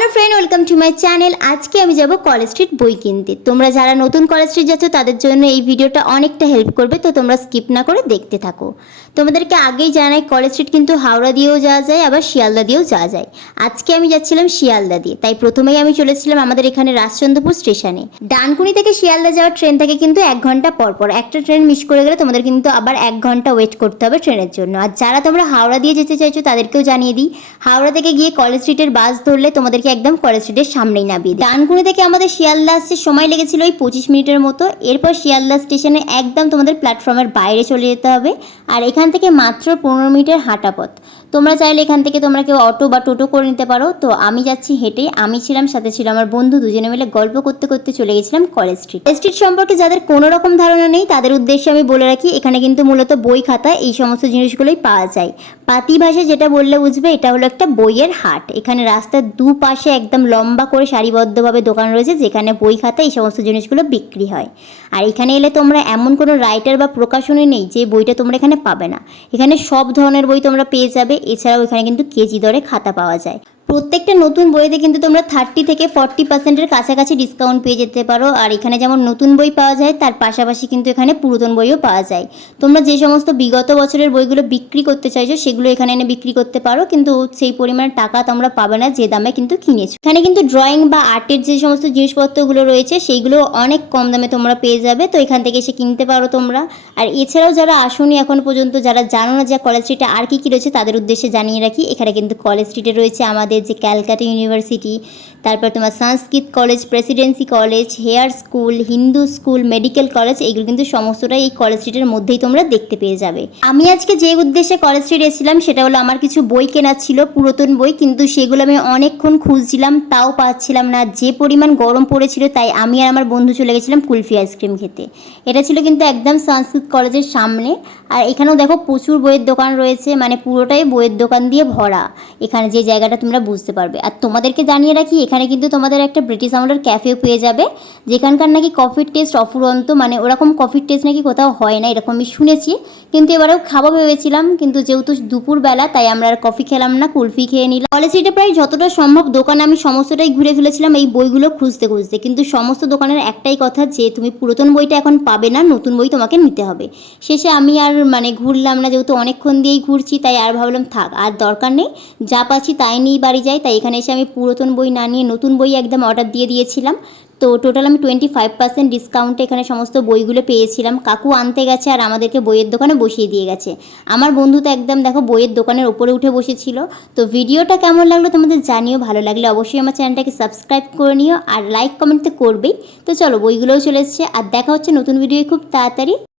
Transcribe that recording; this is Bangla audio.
Hello friend, welcome to my channel. আজকে আমি যাব কলেজ স্ট্রিট বই কিনতে। তোমরা যারা নতুন কলেজ স্ট্রিট যাচ্ছ তাদের জন্য এই ভিডিওটা অনেকটা হেল্প করবে, তো তোমরা স্কিপ না করে দেখতে থাকো। তোমাদেরকে আগেই জানাই কলেজ স্ট্রিট কিন্তু হাওড়া দিয়েও যাওয়া যায়, আবার শিয়ালদা দিয়েও যাওয়া যায়। আজকে আমি যাচ্ছিলাম শিয়ালদা দিয়ে, তাই প্রথমেই আমি চলেছিলাম আমাদের এখানে রাজচন্দ্রপুর স্টেশনে। ডানকুনি থেকে শিয়ালদা যাওয়ার ট্রেন থাকে কিন্তু 1 ঘন্টা পর পর। একটা ট্রেন মিস করে গেলে তোমাদের কিন্তু আবার 1 ঘন্টা ওয়েট করতে হবে ট্রেনের জন্য। আর যারা তোমরা হাওড়া দিয়ে যেতে চাইছো তাদেরকেও জানিয়ে দিই, হাওড়া থেকে গিয়ে কলেজ স্ট্রিটের বাস ধরলে তোমাদেরকে একদম কলেজ স্ট্রিটের সামনেই নামিয়ে দিই। ডানকুনি থেকে আমাদের শিয়ালদা আসতে সময় লেগেছিল ওই 25 মিনিটের মতো। এরপর শিয়ালদা স্টেশনে একদম তোমাদের প্ল্যাটফর্মের বাইরে চলে যেতে হবে, আর এখান থেকে মাত্র 15 মিনিটের হাঁটা পথ। তোমরা চাইলে এখান থেকে তোমরা কেউ অটো বা টোটো করে নিতে পারো। তো আমি যাচ্ছি হেঁটে। আমি ছিলাম, সাথে ছিল আমার বন্ধু, দুজনে মিলে গল্প করতে করতে চলে গেছিলাম কলেজ স্ট্রিট। কলেজ স্ট্রিট সম্পর্কে যাদের কোনো রকম ধারণা নেই তাদের উদ্দেশ্যে আমি বলে রাখি, এখানে কিন্তু মূলত বই খাতা এই সমস্ত জিনিসগুলোই পাওয়া যায়। পাতি ভাষায় যেটা বললে বুঝবে, এটা হলো একটা বইয়ের হাট। এখানে রাস্তার দুপাশে একদম লম্বা করে সারিবদ্ধভাবে দোকান রয়েছে যেখানে বই খাতা এই সমস্ত জিনিসগুলো বিক্রি হয়। আর এখানে এলে তোমরা এমন কোনো রাইটার বা প্রকাশনী নেই যে বইটা তোমরা এখানে পাবে না। এখানে সব ধরনের বই তোমরা পেয়ে যাবে। এছাড়াও এখানে কিন্তু কেজি দরে খাতা পাওয়া যায়। প্রত্যেকটা নতুন বইতে কিন্তু তোমরা 30 থেকে 40%-এর কাছাকাছি ডিসকাউন্ট পেয়ে যেতে পারো। আর এখানে যেমন নতুন বই পাওয়া যায়, তার পাশাপাশি কিন্তু এখানে পুরাতন বইও পাওয়া যায়। তোমরা যে সমস্ত বিগত বছরের বইগুলো বিক্রি করতে চাইছো সেগুলো এখানে এনে বিক্রি করতে পারো, কিন্তু সেই পরিমাণে টাকা তোমরা পাবে না যে দামে কিন্তু কিনেছো। এখানে কিন্তু ড্রয়িং বা আর্টের যে সমস্ত জিনিসপত্রগুলো রয়েছে সেইগুলো অনেক কম দামে তোমরা পেয়ে যাবে। তো এখান থেকে এসে কিনতে পারো তোমরা। আর এছাড়াও যারা আসোনি এখন পর্যন্ত, যারা জানো না যে কলেজ স্ট্রিটে আর কী কী রয়েছে, তাদের উদ্দেশ্যে জানিয়ে রাখি, এখানে কিন্তু কলেজ স্ট্রিটে রয়েছে আমাদের যে ক্যালকাটা ইউনিভার্সিটি, তারপর তোমার Sanskrit college, presidency college, Hare school, Hindu school, medical college, এইগুলো কিন্তু সমস্তটাই এই কলেজ স্ট্রিটের মধ্যেই তোমরা দেখতে পেয়ে যাবে। আমি আজকে যে উদ্দেশ্যে কলেজ স্ট্রিট এসেছিলাম সেটা হলো আমার কিছু বই কেনার ছিল, পুরাতন বই, কিন্তু সেগুলো আমি অনেকক্ষণ খুঁজছিলাম তাও পাচ্ছিলাম না। যে পরিমাণ গরম পড়েছিল তাই আমি আর আমার বন্ধু চলে গেছিলাম কুলফি আইসক্রিম খেতে। এটা ছিল কিন্তু একদম সংস্কৃত কলেজের সামনে। আর এখানেও দেখো প্রচুর বইয়ের দোকান রয়েছে, মানে পুরোটাই বইয়ের দোকান দিয়ে ভরা এখানে, যে জায়গাটা তোমরা বুঝতে পারবে। আর তোমাদেরকে জানিয়ে রাখি, এখানে কিন্তু তোমাদের একটা ব্রিটিশ আমলের ক্যাফেও পেয়ে যাবে, যেখানকার নাকি কফির টেস্ট অফুরন্ত, মানে ওরকম কফির টেস্ট নাকি কোথাও হয় না, এরকম আমি শুনেছি। কিন্তু এবারেও খাবো ভেবেছিলাম, কিন্তু যেহেতু দুপুরবেলা তাই আমরা আর কফি খেলাম না, কুলফি খেয়ে নিলাম। কলেজ স্ট্রিটে প্রায় যতটা সম্ভব দোকানে আমি সমস্তটাই ঘুরে ফেলেছিলাম এই বইগুলো খুঁজতে খুঁজতে, কিন্তু সমস্ত দোকানের একটাই কথা যে তুমি পুরাতন বইটা এখন পাবে না, নতুন বই তোমাকে নিতে হবে। শেষে আমি আর ঘুরলাম না, যেহেতু অনেকক্ষণ দিয়েই ঘুরছি, তাই আর ভাবলাম থাক, আর দরকার নেই, যা পাচ্ছি তাই নিয়েই বাড়ি যাই। তাই এখানে এসে আমি পুরাতন বই না নিয়ে নতুন বই একদম অর্ডার দিয়ে দিয়েছিলাম। তো টোটাল আমি 25% ডিসকাউন্টে এখানে সমস্ত বইগুলো পেয়েছিলাম। কাকু আনতে গেছে আর আমাদেরকে বইয়ের দোকানে বসিয়ে দিয়ে গেছে। আমার বন্ধু তো একদম দেখো বইয়ের দোকানের ওপরে উঠে বসেছিল। তো ভিডিওটা কেমন লাগলো তোমাদের জানিও, ভালো লাগলে অবশ্যই আমার চ্যানেলটাকে সাবস্ক্রাইব করে নিও, আর লাইক কমেন্ট তো করবেই। তো চলো, বইগুলোও চলে এসছে, আর দেখা হচ্ছে নতুন ভিডিও খুব তাড়াতাড়ি।